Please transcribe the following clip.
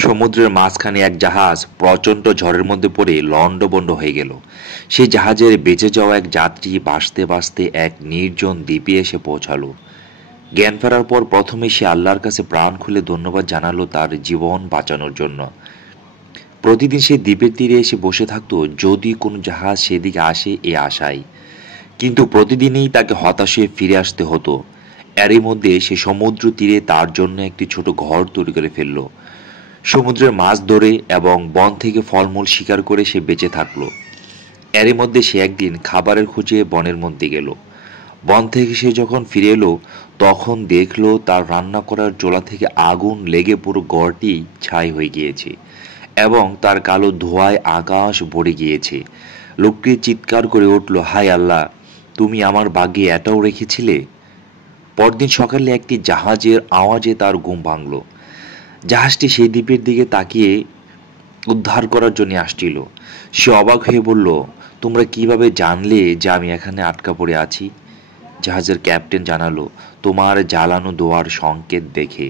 সমুদ্রের মাঝখানে এক জাহাজ প্রচণ্ড ঝড়ের মধ্যে পড়ে লণ্ডভণ্ড হয়ে গেল। সেই জাহাজের বেঁচে যাওয়া এক যাত্রী ভাসতে ভাসতে এক নির্জন দ্বীপে এসে পৌঁছালো। জ্ঞান ফেরার পর প্রথমে সে আল্লাহর কাছে প্রাণ খুলে ধন্যবাদ জানালো তার জীবন বাঁচানোর জন্য। প্রতিদিন সে দ্বীপের তীরে এসে বসে থাকতো যদি কোনো জাহাজ সেদিকে আসে এ আশায়, কিন্তু প্রতিদিনই তাকে হতাশ হয়ে ফিরে আসতে হতো। এরই মধ্যে সে সমুদ্র তীরে তার জন্য একটি ছোট ঘর তৈরি করে ফেলল। সমুদ্রের মাছ ধরে এবং বন থেকে ফলমূল শিকার করে সে বেঁচে থাকলো। এরই মধ্যে সে একদিন খাবারের খোঁজে বনের মধ্যে গেল। বন থেকে সে যখন ফিরে এলো তখন দেখলো তার রান্না করার চুলা থেকে আগুন লেগে পুরো ঘরটি ছাই হয়ে গিয়েছে এবং তার কালো ধোঁয়ায় আকাশ ভরে গিয়েছে। লোকটি চিৎকার করে উঠল, হায় আল্লাহ, তুমি আমার ভাগ্যে এটাও রেখেছিলে। পরদিন সকালে একটি জাহাজের আওয়াজে তার ঘুম ভাঙল। জাহাজটি সেই দ্বীপের দিকে তাকিয়ে উদ্ধার করার জন্য আসছিল। সে অবাক হয়ে বলল, তোমরা কিভাবে জানলে যে আমি এখানে আটকা পড়ে আছি? জাহাজের ক্যাপ্টেন জানালো, তোমার জ্বালানো দোয়ার সংকেত দেখে।